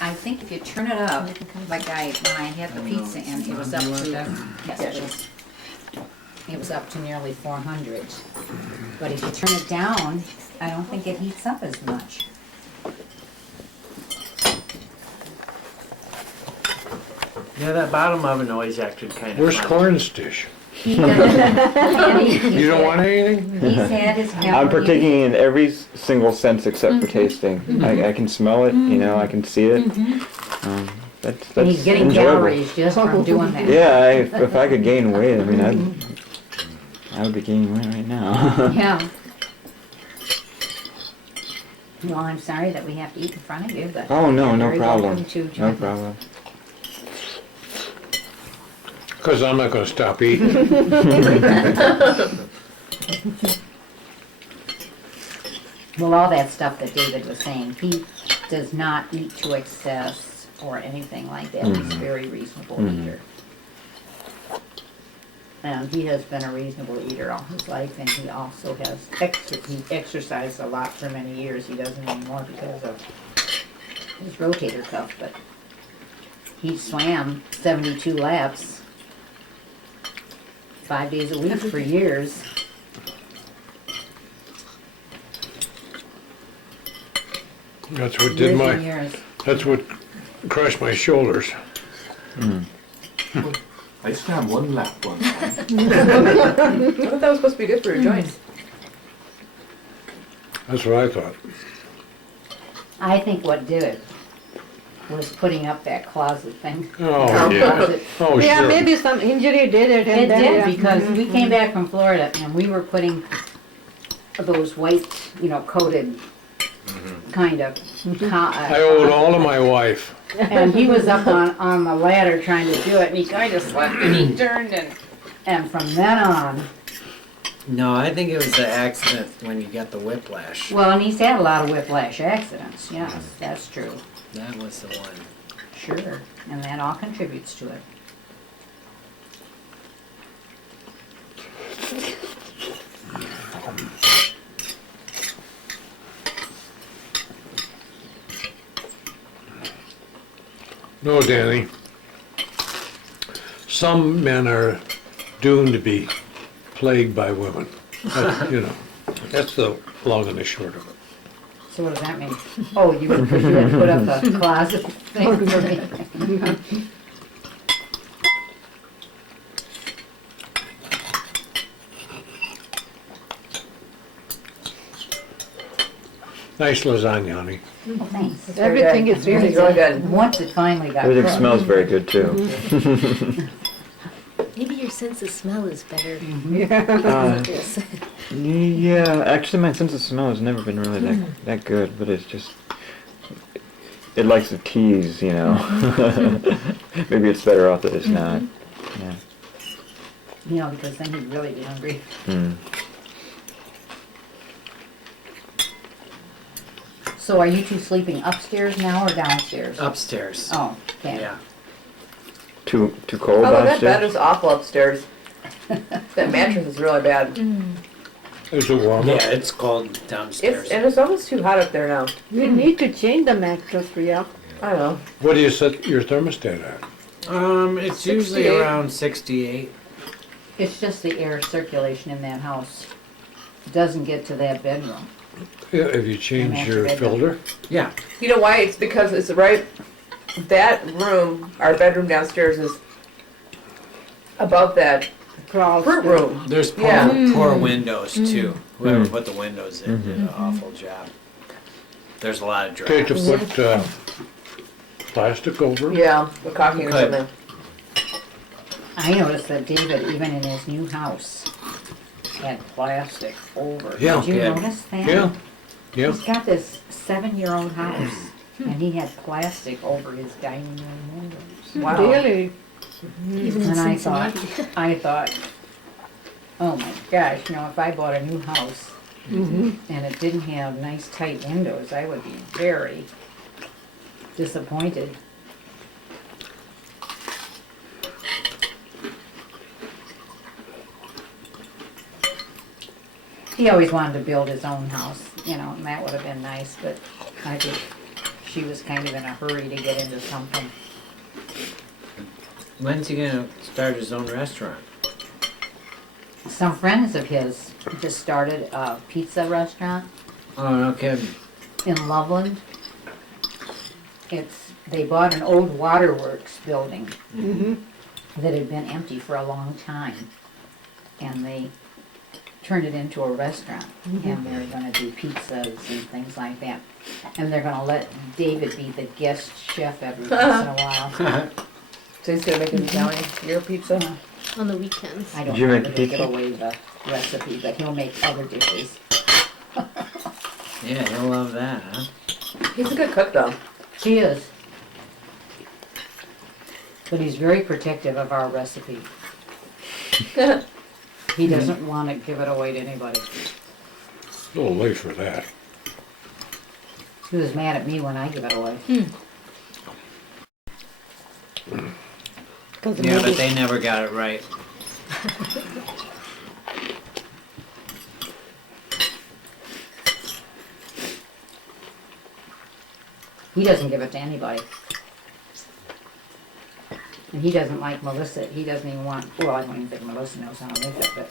I think if you turn it up, like when I had the pizza in, it was up to, yes, please. It was up to nearly 400. But if you turn it down, I don't think it heats up as much. Yeah, that bottom oven always acted kind of Where's funny. Corn's dish? He doesn't. You don't want anything? He's had his I'm partaking in every single sense except for tasting. I can smell it, you know, I can see it. That's And he's getting enjoyable. calories just from doing that. Yeah, if I could gain weight, I mean, I would be gaining weight right now. Yeah. Well, I'm sorry that we have to eat in front of you, but Oh no, you're no very problem. welcome to No join us. problem. Because I'm not going to stop eating. Well, all that stuff that David was saying, he does not eat to excess or anything like that. He's a very reasonable eater. And he has been a reasonable eater all his life, and he also has he exercised a lot for many years. He doesn't anymore because of his rotator cuff, but he swam 72 laps 5 days a week for years. That's what did Years my, and years. that's what crushed my shoulders. I swam one lap one time. I thought that was supposed to be good for your joints. That's what I thought. I think what did it was putting up that closet thing. Oh, yeah. Closet. Oh, Yeah, sure. maybe some injury did it. It And then, did, yeah. because we came back from Florida and we were putting those white, coated kind of. I owe it all to my wife. And he was up on the ladder trying to do it, and he kind of slipped and he turned, and from then on, No, I think it was the accident when you got the whiplash. well, and he's had a lot of whiplash accidents, yes, that's true, That was the one. sure, and that all contributes to it. No, Danny. Some men are doomed to be plagued by women. That's the long and the short of it. So what does that mean? Oh, you had to put up a closet thing for me. Nice lasagna, honey. Well, thanks. It's very Everything good. is really It's really good. Once it finally got Everything cooked. smells very good too. Maybe your sense of smell is better. Uh, yeah, actually my sense of smell has never been really that good, but it's just, it likes to tease, you know. Maybe it's better off that it's not. Yeah. Because then he'd really be hungry. Mm. So are you two sleeping upstairs now or downstairs? Upstairs. Oh, okay. Yeah. Too cold Oh, that bed downstairs? is awful upstairs. That mattress is really bad. Is it warm up? Yeah, it's cold downstairs. It's almost too hot up there now. We need to change the mattress, Priya. I don't know. What do you set your thermostat at? It's usually 68. around 68. It's just the air circulation in that house. It doesn't get to that bedroom. Yeah, have you changed your filter? Yeah. You know why? It's because it's right, that room, our bedroom downstairs is above that Cross. fruit room. There's poor, Yeah. poor windows too. Whoever put the windows in did an awful job. There's a lot of Okay, to drafts. put plastic over? Yeah, the caulking or Good. something. I noticed that David, even in his new house, had plastic over. Yeah. Did you Yeah. notice that? Yeah, yeah. He's got this 7-year-old house, and he had plastic over his dining room windows. Wow. Really? Even in And I Cincinnati. thought, oh my gosh, if I bought a new house and it didn't have nice tight windows, I would be very disappointed. He always wanted to build his own house, and that would have been nice, but I just she was kind of in a hurry to get into something. When's he gonna start his own restaurant? Some friends of his just started a pizza restaurant Oh, no kidding. in Loveland. They bought an old waterworks building that had been empty for a long time. And they turned it into a restaurant. And they're gonna do pizzas and things like that. And they're gonna let David be the guest chef every once in a while. So he's gonna make an Italian your pizza. On the weekends. I don't Did you know make how the to give pizza? away the recipe, but he'll make other dishes. Yeah, he'll love that, huh? He's a good cook though. He is. But he's very protective of our recipe. He doesn't want to give it away to anybody. A little late for that. He was mad at me when I give it away. Yeah, but they never got it right. He doesn't give it to anybody. And he doesn't like Melissa. He doesn't even want, well, I don't even think Melissa knows how to make it, but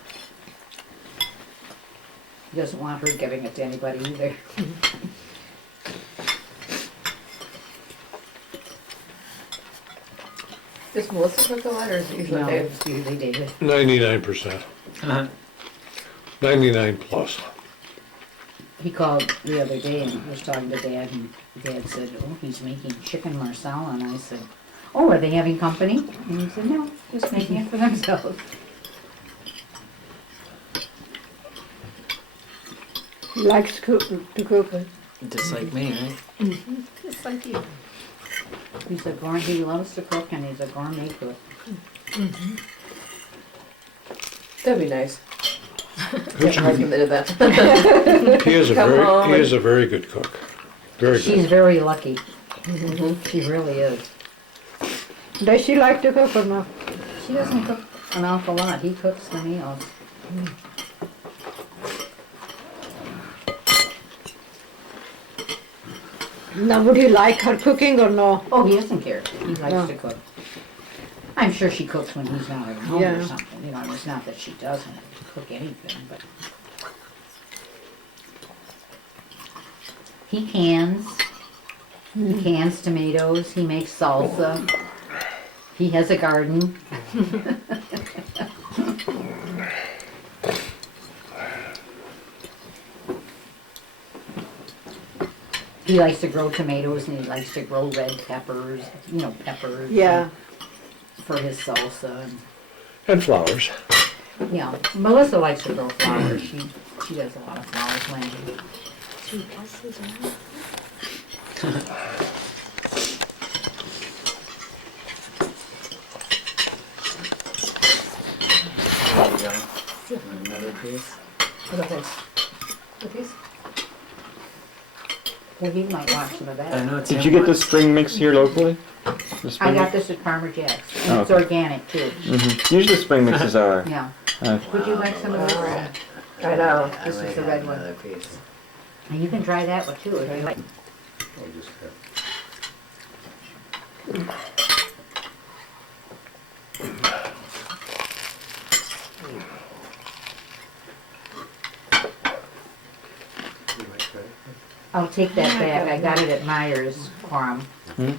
he doesn't want her giving it to anybody either. Does Melissa cook a lot or is it usually No, Dave? it's usually David. 99%. 99 plus. He called the other day and was talking to Dad, and Dad said, oh, he's making chicken marsala, and I said, oh, are they having company? And he said, no, just making it for themselves. He likes to cook. Just like me, right? Just like you. He's a gourmet, he loves to cook, and he's a gourmet cook. That'd be nice. Good My husband did that. He is Come home a very good cook. Very She's good. very lucky. She really is. Does she like to cook or not? She doesn't cook an awful lot. He cooks the meals. Now, would he like her cooking or no? Oh, he doesn't care. He likes Yeah. to cook. I'm sure she cooks when he's not around or Yeah. something. You know, it's not that she doesn't cook anything, but he cans. He cans tomatoes. He makes salsa. He has a garden. He likes to grow tomatoes and he likes to grow red peppers, you know, peppers. Yeah. For his salsa. And flowers. Yeah, Melissa likes to grow flowers. She does a lot of flowers planting. Three passes around. There you go. Another piece. Other things. The piece? Well, he might want some of I that. know it's Did you get the spring mix here locally? The I spring got mix? this at Farmer Jack's, Oh, and it's okay. organic too. Usually spring mixes are. Yeah. Uh, Would you like some of this? I know. This is the red one. Another piece. And you can try that one too if you like. I'll take that back. I got it at Myers, Khurram. Hmm?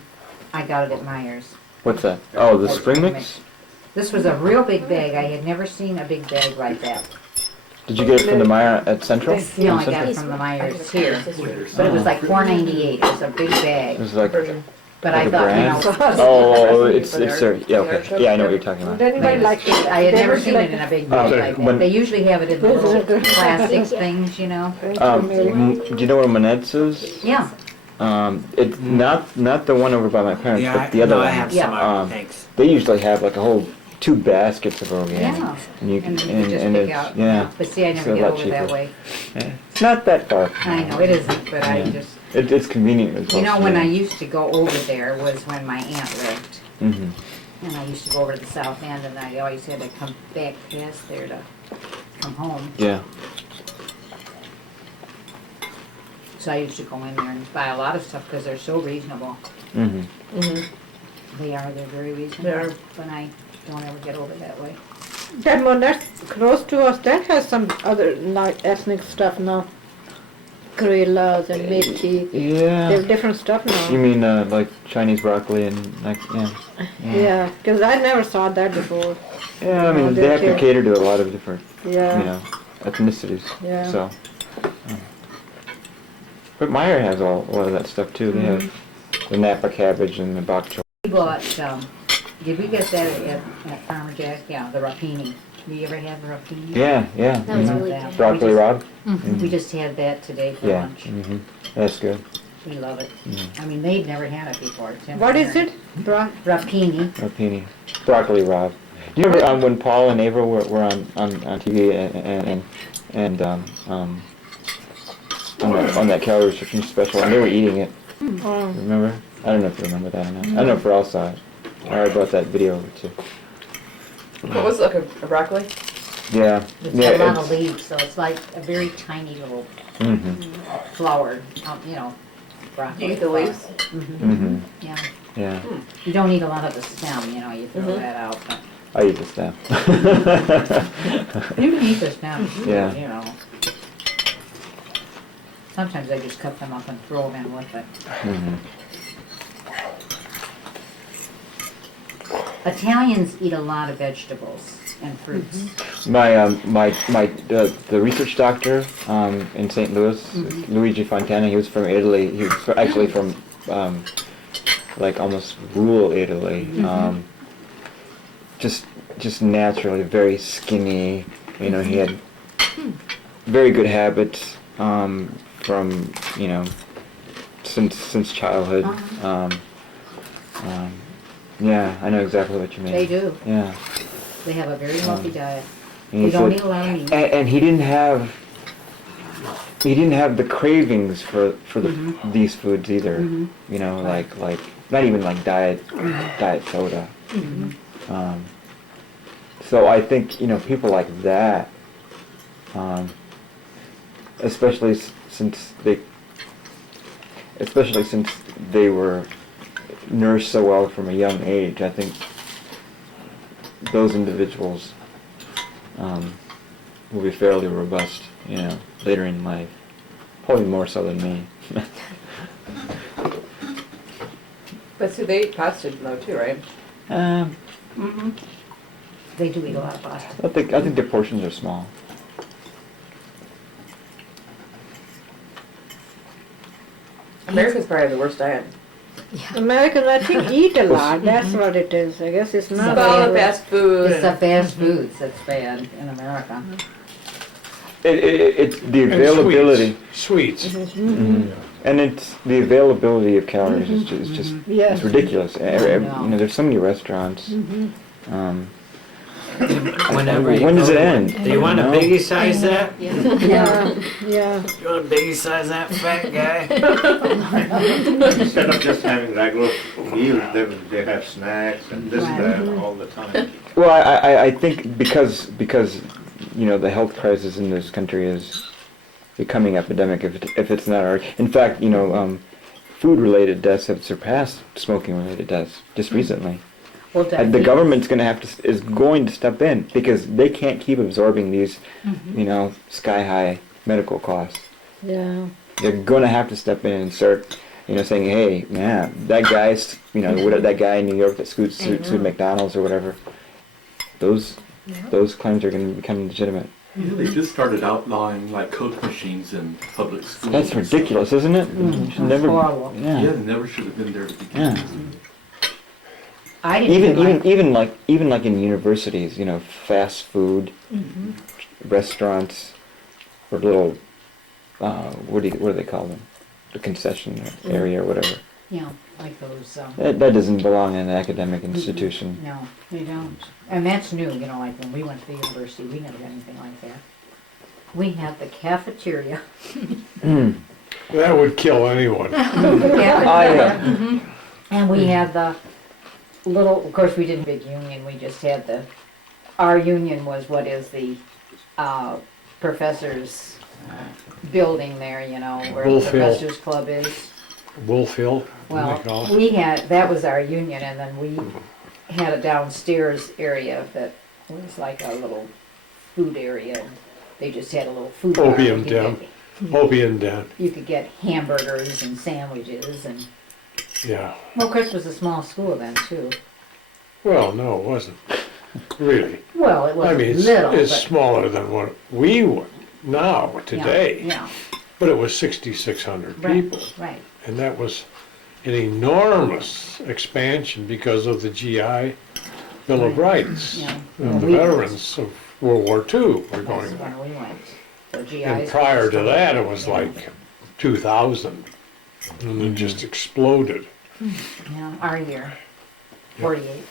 I got it at Myers. What's that? Oh, the spring mix? This was a real big bag. I had never seen a big bag like that. Did you get it from the Maya at Central? No, I Central? got it from the Myers here, but it was like $4.98. It was a big It bag. was like But I a thought, brand? you know, Oh, it's their, yeah, okay. Yeah, I know what you're talking Would about. anybody like it? I had never seen it in a big bag Okay, like when- that. They usually have it in the This is a little good- plastic things, you know? Do you know where Monette's is? Yeah, It's not the one over by my parents, Yeah, but the other no, I one. have Yeah. some. Thanks. They usually have like a whole 2 baskets of organic. yeah. And you And can, you just and pick it's, out. yeah. But see, I It's never a get lot over that cheaper. way. It's not that far. I know, it isn't, but I Yeah. just, It's convenient as well. you know, when I used to go over there was when my aunt lived. Mm-hmm. And I used to go over to the south end and I always had to come back past there to come home. Yeah. So I used to go in there and buy a lot of stuff because they're so reasonable. Mm-hmm. They're very reasonable. They are. But I don't ever get over that way. That one that's close to us, that has some other like ethnic stuff now. Gorillas and mirchi. They Yeah. have different stuff You now. mean like Chinese broccoli and like yeah. Yeah, because I never saw that before. Yeah, I mean Oh, they have to they're cater to a lot of different Yeah. you know ethnicities. Yeah. So. But Meyer has a lot of that stuff too. They have the Napa cabbage and the bok choy. We bought, did we get that at Farmer Jack? Yeah, the rapini. Do you ever have rapini? Yeah, yeah. That was mhm. really that. good. Broccoli We just- Rob. We just had that today for Yeah. lunch. Mm-hmm. That's good. We love it. Mhm. I mean, they'd never had it before. It's in What is there. it? Bra- Rapini. Rapini. Broccoli Rob. Do you remember when Paul and Ava were on TV on that calorie restriction special and they were eating it? Oh. Remember? I don't know if you remember that or not. I don't know if we all saw it. I brought that video over too. What was it, like a broccoli? Yeah. It's Yeah. got a lot of leaves, so it's like a very tiny little Mm-hmm. flower, broccoli. Do you eat the leaves? Mm-hmm. Yeah. Yeah. You don't eat a lot of the stem, you throw Mhm. that out. But I eat the stem. you can eat the stem, Yeah. Sometimes I just cut them up and throw them in with it. Mm-hmm. Italians eat a lot of vegetables and fruits. The research doctor in St. Louis, Luigi Fontana, he was from Italy. He was actually from like almost rural Italy. Just naturally very skinny. He had very good habits from since childhood. Yeah, I know exactly what you mean. They do. Yeah. They have a very healthy diet. And They he don't said- eat a lot of meat. and he didn't have the cravings for these foods either. Like not even like diet soda. So I think people like that, especially since they were nursed so well from a young age, I think those individuals will be fairly robust, later in life. Probably more so than me. But so they eat pasta though too, right? They do eat a lot of pasta. I think the portions are small. America's probably the worst diet. Americans, I think, eat a lot. That's what it is. I guess it's It's not. all the very- fast food. It's the fast foods that's bad in America. It's the And availability. Sweets. Mhm. And it's the availability of calories is just Yes. it's ridiculous. know. There's so many restaurants. Whenever you When does go it to end? one. Do you want to No? biggie size that? Yeah. Yeah, yeah. You want to biggie size that fat guy? Instead of just having regular meals, they have snacks and this and that all the time. Well, I think because the health crisis in this country is becoming epidemic if it's not already. In fact, food-related deaths have surpassed smoking-related deaths just recently. Well, The diabetes. government's is going to step in because they can't keep absorbing these, sky-high medical costs. Yeah. They're going to have to step in and start, saying, hey, man, that guy's, that guy in New York that sued McDonald's or whatever. Those claims are going to become legitimate. Yeah, they just started outlawing like Coke machines in public schools. That's ridiculous, isn't it? Should never. horrible. Yeah, Yeah. they never should have been there to begin Yeah. with. I didn't like Even like in universities, fast food restaurants or little what do they call them? The concession area or whatever. like those. That doesn't belong in an academic institution. No, they don't. And that's new. Like when we went to the university, we never had anything like that. We had the cafeteria. That would kill anyone. The cafeteria. yeah. And we had the little, of course we didn't big union, we just had our union was what is the professors building there, you know, where the Wolf Hill. Professors Club is. Wolf Hill, what do they call Well, it? we had, that was our union, and then we had a downstairs area that was like a little food area. And they just had a little food bar. Opium You could den. get- Opium den, You could get hamburgers and sandwiches and, yeah. well, of course, it was a small school then too. Well, no, it wasn't, really. Well, it I wasn't mean, little, it's but. smaller than what we would now, Yeah, today. Yeah, But it was 6,600 right, people. right. And that was an enormous expansion because of the GI Bill of Rights. Yeah. And the We- veterans of World War II were That's going there. when we went. So GIs And were prior to still- that, it was yeah. like 2,000. And it just exploded. Yeah, our year, 48.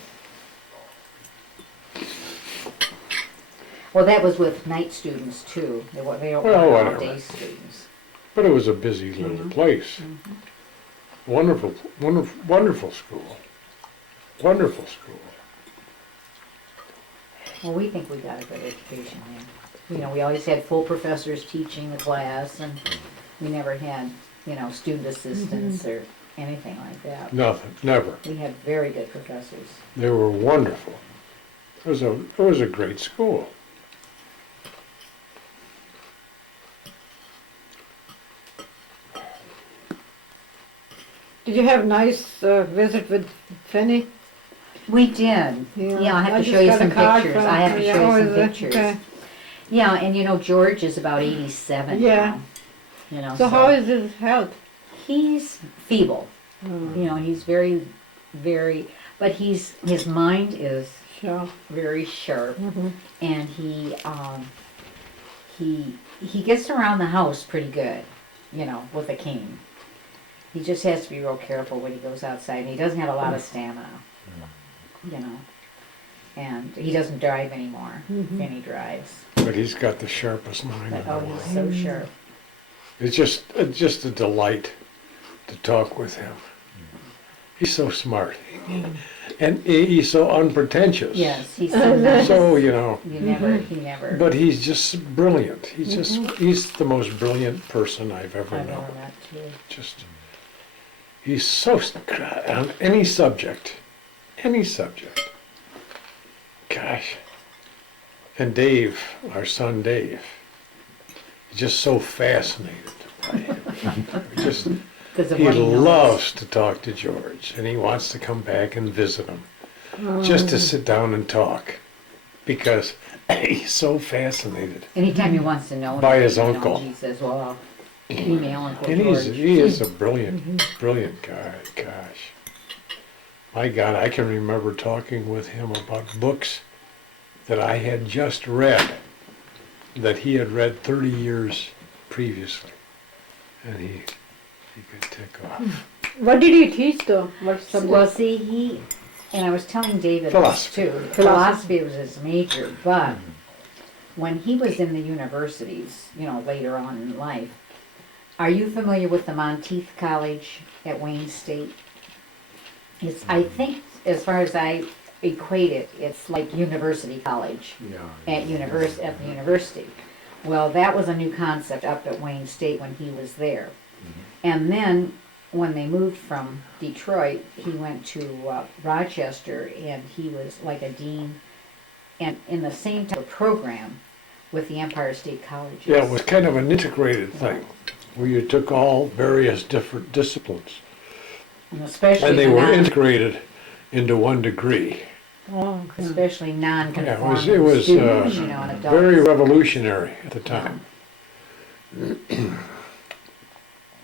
Well, that was with night students too. They don't Well, want all whatever. day students. But it was a busy little place. Wonderful, wonderful, wonderful school. Wonderful school. Well, we think we got a good education there. You know, we always had full professors teaching the class, and we never had, you know, student assistants or anything like that. Nothing, never. We had very good professors. They were wonderful. It was a great school. Did you have a nice visit with Fanny? We did. Yeah, I have to just show you got a some card pictures. from- I have to yeah, show oh, you is some it? pictures. Okay. Yeah, and you know, George is about 87 Yeah. now. You know, So how is his health? he's feeble. You know, he's very, very, but his mind is Sure. very sharp, Mm-hmm. and he gets around the house pretty good, you know, with a cane. He just has to be real careful when he goes outside. And he doesn't have a lot of stamina, you know, and he doesn't drive anymore. Vinny drives, But he's got the sharpest mind in but the oh, world. he's so sharp. It's just a delight to talk with him. He's so smart. And he's so unpretentious. Yes, he's so nice. So, you know, He never. but he's just brilliant. He's the most brilliant person I've ever I've known. never met too. Just, he's so, on any subject. Gosh. And Dave, our son Dave, is just so fascinated by him. Just, 'Cause of he what knows. loves to talk to George, and he wants to come back and visit him, just to sit down and talk, because he's so fascinated. Anytime he wants to know By his anything, you know, uncle. he says, "Well, I'll email Uncle And George." he is a brilliant guy, gosh. My God, I can remember talking with him about books that I had just read, that he had read 30 years previously. And he could tick off. What did he teach though? What subject? Well, see, and I was telling David this Philosophy. too. Philosophy was his major, but when he was in the universities, you know, later on in life, are you familiar with the Monteith College at Wayne State? It's, I think, as far as I equate it, it's like university college at the university. Well, that was a new concept up at Wayne State when he was there. And then, when they moved from Detroit, he went to Rochester, and he was like a dean, and in the same type of program with the Empire State Colleges. Yeah, it was kind of an integrated thing, where you took all various different disciplines, And especially and they the were integrated into one degree. Oh, okay. especially Yeah, non-conforming it was students, you know, and adults. very revolutionary at the time.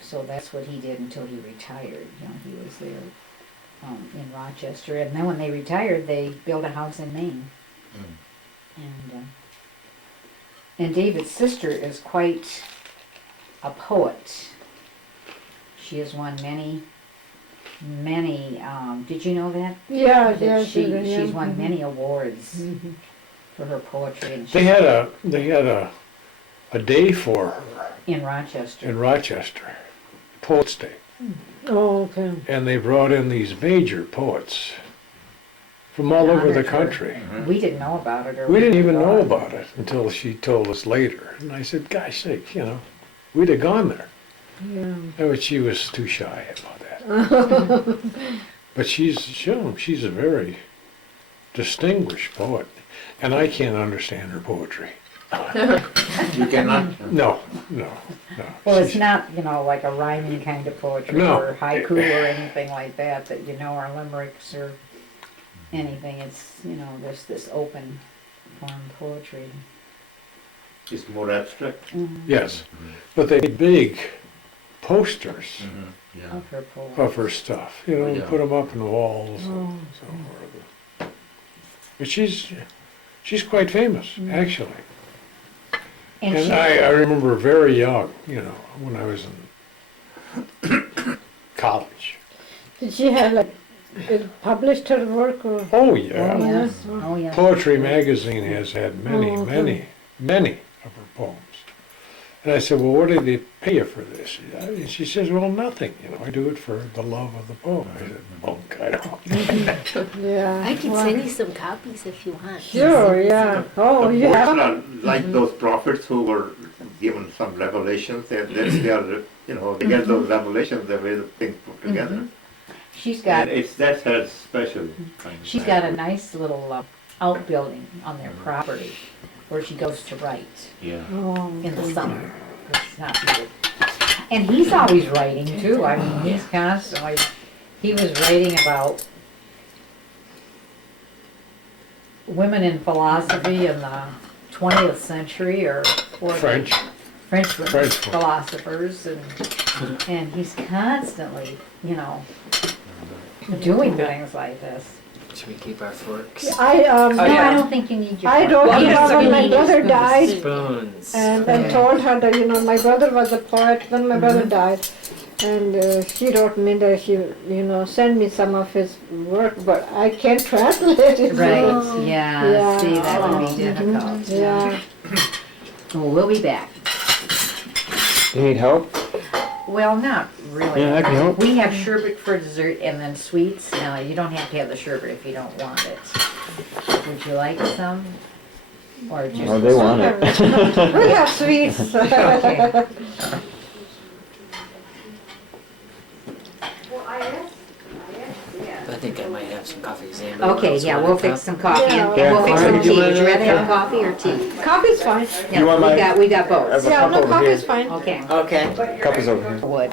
So that's what he did until he retired. You know, he was there in Rochester, and then when they retired, they built a house in Maine. And David's sister is quite a poet. She has won many. Did you know that? Yeah, That yeah, she's won many awards for her poetry, and They had a day for her in Rochester. in Rochester, Poets Day, Oh, okay. and they brought in these major poets from all over the country. We didn't know about it, or We didn't even know thought. about it until she told us later. And I said, gosh sakes, you know, we'd have gone there. Yeah. But she was too shy about that. But she's a very distinguished poet, and I can't understand her poetry. You cannot? No. Well, it's She's- not, like a rhyming kind of poetry No. or haiku or anything like that, or limericks or anything. It's, there's this open form poetry. It's more abstract. Yes, but they made big posters Yeah. Of her poems. of her stuff, and Yeah. put them up in the walls and so forth. But she's quite famous, actually. And And she, I remember very young, when I was in college. Did she have it published her work or? Oh, oh, yeah. yes, oh, yes. Poetry magazine has had many, Oh, okay. many of her poems. And I said, well, what did they pay you for this? And she says, well, nothing. I do it for the love of the poem. I said, bunk, I don't. Yeah. I can Wow. send you some copies if you want. Sure, yeah. Oh, The you poets have? are like those prophets who were given some revelations. They are, they get those revelations, the way the things put together. She's got, And that's her special kind of. she's got a nice little outbuilding on their property where she goes to write Yeah. Oh, in the summer, which is not good. And he's always writing too. I mean, he's constantly, he was writing about women in philosophy in the 20th century or French. French French. philosophers, and he's constantly, doing things like this. Should we keep our forks? I No, yeah. I don't think you need your. I don't fork. Well, yes, remember when my spoons, brother died Spoons. and told her that, my brother was a poet when my brother died. And she wrote me that she, send me some of his work, but I can't translate it. Right, yeah, Yeah. see, that would be Mhm. difficult. Yeah. Well, we'll be back. You need help? Well, not really. Yeah, I can help. We have sherbet for dessert and then sweets. Now, you don't have to have the sherbet if you don't want it. Would you like some? Or just? Oh, they want it. We have sweets. Okay. I think I might have some coffee. Does anybody Okay, else yeah, want we'll a fix cup? some coffee and Yeah. we'll fix Yeah, some do you tea. want Would you rather have some? coffee or tea? Coffee's fine. Yeah, You want we my- got I have both. a Yeah, cup no, over coffee's here. fine. Okay. Okay. Cup is over here. Wood.